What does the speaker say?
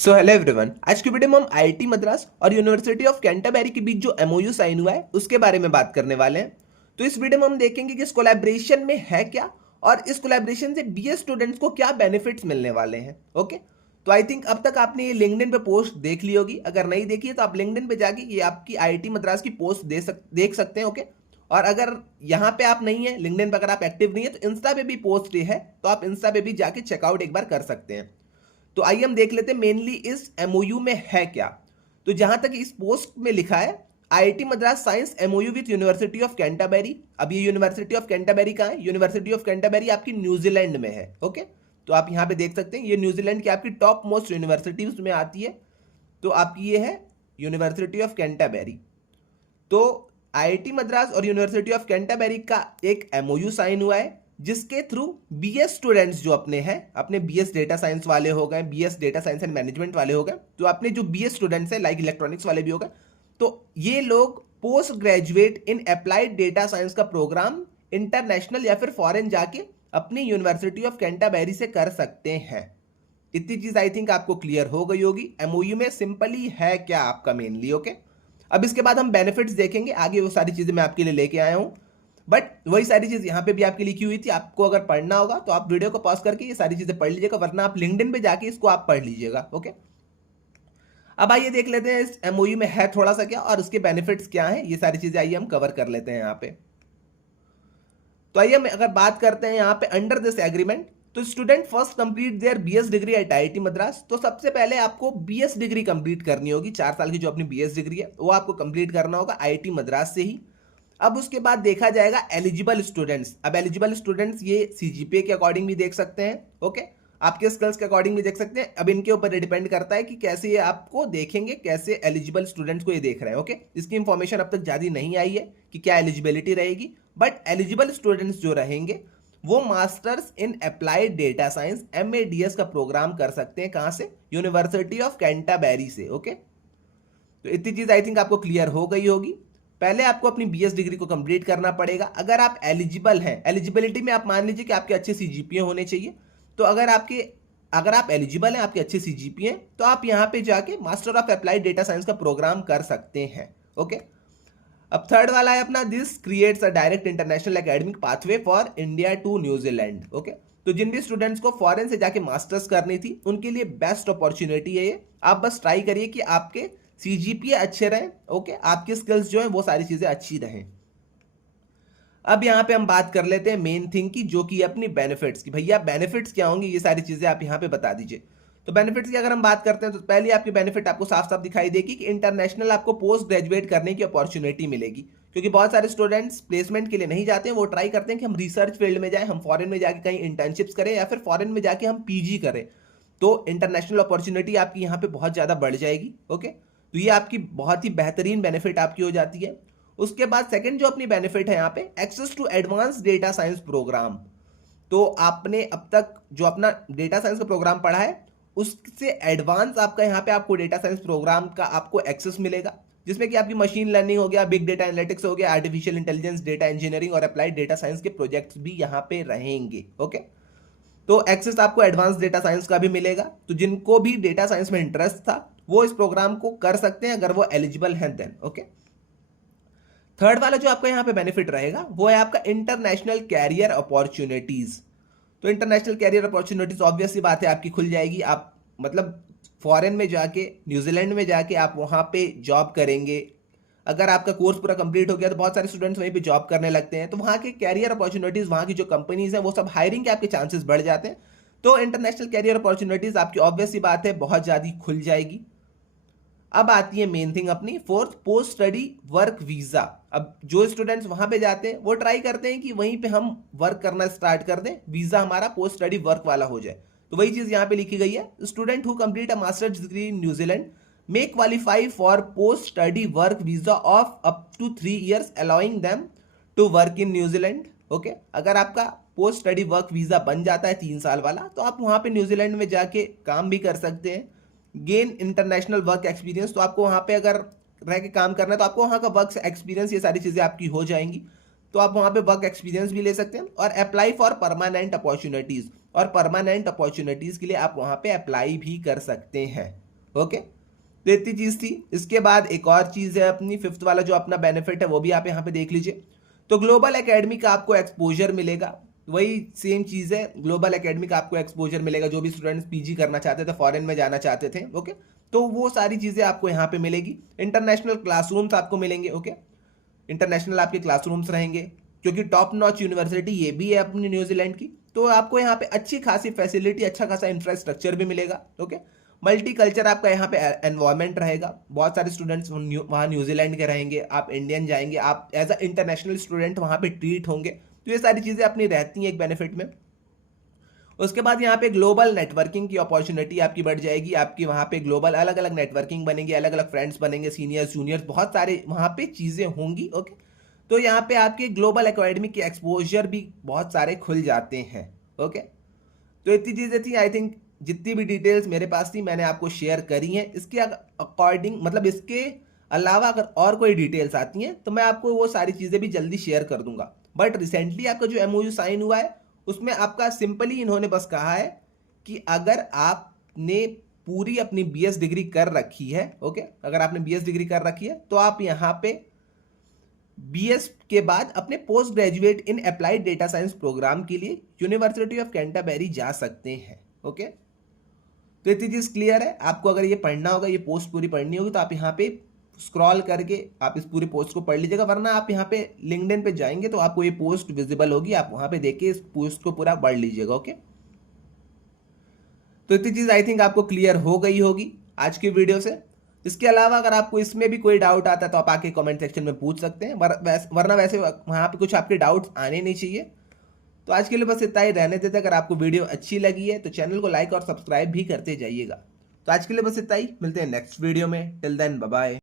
So hello everyone, आज की video में हम आईआईटी मद्रास और यूनिवर्सिटी ऑफ कैंटरबरी के बीच जो एमओयू साइन हुआ है उसके बारे में बात करने वाले हैं। तो इस वीडियो में हम देखेंगे कि इस कोलैबोरेशन में है क्या और इस कोलैबोरेशन से बीए स्टूडेंट्स को क्या बेनिफिट्स मिलने वाले हैं। ओके, तो आई थिंक अब तक आपने ये लिंक्डइन पे पोस्ट देख ली होगी। अगर नहीं देखी है तो आप लिंक्डइन पे जाके ये आपकी आईआईटी मद्रास की पोस्ट देख सकते हैं। ओके, और अगर यहाँ पे आप नहीं है लिंक्डइन पे, अगर आप एक्टिव नहीं है तो इंस्टा पे भी पोस्ट है, तो आप इंस्टा पे भी जाके चेकआउट एक बार कर सकते हैं। तो आइए हम देख लेते हैं मेनली इस एमओयू में है क्या। तो जहां तक इस पोस्ट में लिखा है, IIT Madras science MOU with university of Canterbury. अब ये यूनिवर्सिटी ऑफ कैंटरबरी कहाँ है? यूनिवर्सिटी ऑफ कैंटरबरी आपकी न्यूजीलैंड में है। ओके, तो आप यहाँ पे देख सकते हैं ये न्यूजीलैंड की आपकी टॉप मोस्ट यूनिवर्सिटीज में आती है। तो आपकी ये है यूनिवर्सिटी ऑफ कैंटरबरी। तो आईआईटी मद्रास और यूनिवर्सिटी ऑफ कैंटरबरी का एक एमओयू साइन हुआ है, जिसके थ्रू बीएस स्टूडेंट्स जो अपने हैं, अपने बीएस डेटा साइंस वाले हो गए, BS data science and management वाले हो गए, तो अपने जो बीएस स्टूडेंट्स हैं लाइक इलेक्ट्रॉनिक्स वाले भी हो गए, तो ये लोग post graduate in applied data science का प्रोग्राम इंटरनेशनल या फिर फॉरेन जाके अपनी यूनिवर्सिटी ऑफ कैंटरबरी से कर सकते हैं। इतनी चीज आई थिंक आपको क्लियर हो गई होगी। एमओयू में सिंपली है क्या आपका मेनली। ओके, अब इसके बाद हम बेनिफिट्स देखेंगे, आगे वो सारी चीजें मैं आपके लिए लेके आया हूं। बट वही सारी चीज यहाँ पे भी आपकी लिखी हुई थी। आपको अगर पढ़ना होगा तो आप वीडियो को पॉज करके ये सारी चीजें पढ़ लीजिएगा, वरना आप लिंक्डइन पे जाके इसको आप पढ़ लीजिएगा। ओके, अब आइए देख लेते हैं इस एमओयू में है थोड़ा सा क्या और उसके बेनिफिट्स क्या हैं। ये सारी चीजें आइए हम कवर कर लेते हैं यहाँ पे। तो आइए हम अगर बात करते हैं यहाँ पे अंडर दिस एग्रीमेंट, तो student first complete their BS degree at IIT Madras. तो सबसे पहले आपको बीएस डिग्री कंप्लीट करनी होगी। 4 साल की जो अपनी बीएस डिग्री है वो आपको कंप्लीट करना होगा आईआईटी मद्रास से ही। अब उसके बाद देखा जाएगा एलिजिबल स्टूडेंट्स। अब एलिजिबल स्टूडेंट्स ये सीजीपीए के अकॉर्डिंग भी देख सकते हैं। ओके, आपके स्किल्स के अकॉर्डिंग भी देख सकते हैं। अब इनके ऊपर डिपेंड करता है कि कैसे ये आपको देखेंगे, कैसे एलिजिबल स्टूडेंट्स को ये देख रहे हैं। ओके, इसकी इंफॉर्मेशन अब तक ज्यादा नहीं आई है कि क्या एलिजिबिलिटी रहेगी, बट एलिजिबल स्टूडेंट्स जो रहेंगे वो masters in applied data science MADS का प्रोग्राम कर सकते हैं। कहां से? यूनिवर्सिटी ऑफ कैंटरबरी से। ओके, तो इतनी चीज आई थिंक आपको क्लियर हो गई होगी। पहले आपको अपनी बीएस डिग्री को कंप्लीट करना पड़ेगा। अगर आप एलिजिबल हैं, एलिजिबिलिटी में आप मान लीजिए कि आपके अच्छे सीजीपीए होने चाहिए। तो अगर आप एलिजिबल हैं, आपके अच्छे सीजीपीए हैं, तो आप यहां पे जाके master of applied data science का प्रोग्राम कर सकते हैं। ओके, अब थर्ड वाला है अपना, this creates a direct international academic pathway for India to New Zealand. Okay, तो जिन भी स्टूडेंट्स को फॉरेन से जाके मास्टर्स करनी थी उनके लिए बेस्ट अपॉर्चुनिटी है ये। आप बस ट्राई करिए कि आपके सीजीपीए अच्छे रहें। ओके, आपकी स्किल्स जो है वो सारी चीजें अच्छी रहें। अब यहां पे हम बात कर लेते हैं मेन थिंग की, जो कि अपनी बेनिफिट्स की। भैया बेनिफिट्स क्या होंगे, ये सारी चीजें आप यहां पे बता दीजिए। तो बेनिफिट्स की अगर हम बात करते हैं तो पहले आपकी बेनिफिट आपको साफ साफ दिखाई देगी कि इंटरनेशनल आपको पोस्ट ग्रेजुएट करने की अपॉर्चुनिटी मिलेगी। क्योंकि बहुत सारे स्टूडेंट्स प्लेसमेंट के लिए नहीं जाते हैं, वो ट्राई करते हैं कि हम रिसर्च फील्ड में जाएं, हम फॉरेन में जाके कहीं इंटर्नशिप्स करें या फिर फॉरेन में जाके हम पीजी करें। तो इंटरनेशनल अपॉर्चुनिटी आपकी यहाँ पे बहुत ज्यादा बढ़ जाएगी। ओके, तो ये आपकी बहुत ही बेहतरीन बेनिफिट आपकी हो जाती है। उसके बाद सेकंड जो अपनी बेनिफिट है यहाँ पे, access to advance data science program. तो आपने अब तक जो अपना डेटा साइंस का प्रोग्राम पढ़ा है उससे एडवांस आपका यहाँ पे आपको डेटा साइंस प्रोग्राम का आपको एक्सेस मिलेगा, जिसमें कि आपकी मशीन लर्निंग हो गया, बिग डेटा एनालिटिक्स हो गया, आर्टिफिशियल इंटेलिजेंस, डेटा इंजीनियरिंग और अप्लाइड डेटा साइंस के प्रोजेक्ट्स भी यहाँ पे रहेंगे। ओके, तो एक्सेस आपको एडवांस डेटा साइंस का भी मिलेगा। तो जिनको भी डेटा साइंस में इंटरेस्ट था वो इस प्रोग्राम को कर सकते हैं अगर वो एलिजिबल हैं देन। ओके, थर्ड वाला जो आपका यहाँ पे बेनिफिट रहेगा वो है आपका इंटरनेशनल कैरियर अपॉर्चुनिटीज। तो इंटरनेशनल कैरियर अपॉर्चुनिटीज ऑब्वियस सी बात है आपकी खुल जाएगी। आप मतलब फॉरेन में जाके, न्यूजीलैंड में जाके आप वहां पे जॉब करेंगे। अगर आपका कोर्स पूरा कंप्लीट हो गया तो बहुत सारे स्टूडेंट्स वहीं पे जॉब करने लगते हैं, तो वहाँ के कैरियर अपॉर्चुनिटीज, वहाँ की जो कंपनीज हैं वो सब हायरिंग के आपके चांसेस बढ़ जाते हैं। तो इंटरनेशनल कैरियर अपॉर्चुनिटीज आपकी ऑब्वियस सी बात है बहुत ज़्यादा खुल जाएगी। अब आती है मेन थिंग अपनी fourth, post study work visa. अब जो स्टूडेंट्स वहां पे जाते हैं वो ट्राई करते हैं कि वहीं पे हम वर्क करना स्टार्ट कर दें, वीजा हमारा पोस्ट स्टडी वर्क वाला हो जाए। तो वही चीज यहाँ पे लिखी गई है, student who complete a masters degree in New Zealand may qualify for post study work visa of up to 3 years allowing them to work in New Zealand। Okay, अगर आपका पोस्ट स्टडी वर्क वीजा बन जाता है 3 साल वाला, तो आप वहां पे न्यूजीलैंड में जाके काम भी कर सकते हैं। गेन इंटरनेशनल वर्क एक्सपीरियंस, तो आपको वहां पे अगर रह के काम करना है तो आपको वहां का वर्क एक्सपीरियंस, ये सारी चीजें आपकी हो जाएंगी। तो आप वहां पे वर्क एक्सपीरियंस भी ले सकते हैं। और अप्लाई फॉर परमानेंट अपॉर्चुनिटीज, और परमानेंट अपॉर्चुनिटीज के लिए आप वहां पे अप्लाई भी कर सकते हैं। ओके, तो इतनी चीज़ थी। इसके बाद एक और चीज़ है अपनी फिफ्थ वाला जो अपना बेनिफिट है, वो भी आप यहाँ पे देख लीजिए। तो ग्लोबल एकेडमी का आपको एक्सपोजर मिलेगा, वही सेम चीज़ है, ग्लोबल एकेडमी का आपको एक्सपोजर मिलेगा। जो भी स्टूडेंट्स पीजी करना चाहते थे, फॉरेन में जाना चाहते थे, ओके, तो वो सारी चीज़ें आपको यहाँ पे मिलेगी। इंटरनेशनल क्लासरूम्स आपको मिलेंगे, ओके, इंटरनेशनल आपके क्लासरूम्स रहेंगे, क्योंकि टॉप नॉच यूनिवर्सिटी ये भी है अपनी न्यूजीलैंड की। तो आपको यहाँ पे अच्छी खासी फैसिलिटी, अच्छा खासा इंफ्रास्ट्रक्चर भी मिलेगा, ओके। मल्टी कल्चर आपका यहाँ पे एनवायरमेंट रहेगा, बहुत सारे स्टूडेंट्स वहाँ न्यूजीलैंड के रहेंगे, आप इंडियन जाएंगे, आप एज अ इंटरनेशनल स्टूडेंट वहाँ पे ट्रीट होंगे। तो ये सारी चीज़ें अपनी रहती हैं एक बेनिफिट में। उसके बाद यहाँ पे ग्लोबल नेटवर्किंग की अपॉर्चुनिटी आपकी बढ़ जाएगी, आपकी वहाँ पे ग्लोबल अलग अलग नेटवर्किंग बनेगी, अलग अलग फ्रेंड्स बनेंगे, सीनियर्स जूनियर्स बहुत सारे वहाँ पे चीज़ें होंगी, ओके। तो यहाँ पे आपके ग्लोबल एकेडमिक के एक्सपोजर भी बहुत सारे खुल जाते हैं, ओके। तो इतनी चीज़ें थी, आई थिंक जितनी भी डिटेल्स मेरे पास थी मैंने आपको शेयर करी हैं। इसके अकॉर्डिंग मतलब इसके अलावा अगर और कोई डिटेल्स आती हैं तो मैं आपको वो सारी चीज़ें भी जल्दी शेयर कर दूंगा। बट रिसेंटली आपका जो एमओयू साइन हुआ है उसमें आपका सिंपली इन्होंने बस कहा है कि अगर आपने पूरी अपनी बीएस डिग्री कर रखी है, ओके, अगर आपने बीएस डिग्री कर रखी है तो आप यहाँ पे बीएस के बाद अपने post graduate in applied data science program के लिए यूनिवर्सिटी ऑफ कैंटरबरी जा सकते हैं, ओके। तो इतनी चीज़ क्लियर है। आपको अगर ये पढ़ना होगा, ये पोस्ट पूरी पढ़नी होगी, तो आप यहाँ पे स्क्रॉल करके आप इस पूरी पोस्ट को पढ़ लीजिएगा, वरना आप यहाँ पे लिंक्डइन पे जाएंगे तो आपको ये पोस्ट विजिबल होगी, आप वहाँ पे देख के इस पोस्ट को पूरा पढ़ लीजिएगा, ओके। तो इतनी चीज़ आई थिंक आपको क्लियर हो गई होगी आज की वीडियो से। इसके अलावा अगर आपको इसमें भी कोई डाउट आता है तो आप आके कमेंट सेक्शन में पूछ सकते हैं, वरना वैसे वहाँ पे कुछ आपके डाउट्स आने नहीं चाहिए। तो आज के लिए बस इतना ही रहने देते। अगर आपको वीडियो अच्छी लगी है तो चैनल को लाइक और सब्सक्राइब भी करते जाइएगा। तो आज के लिए बस इतना ही, मिलते हैं नेक्स्ट वीडियो में। Till then bye bye.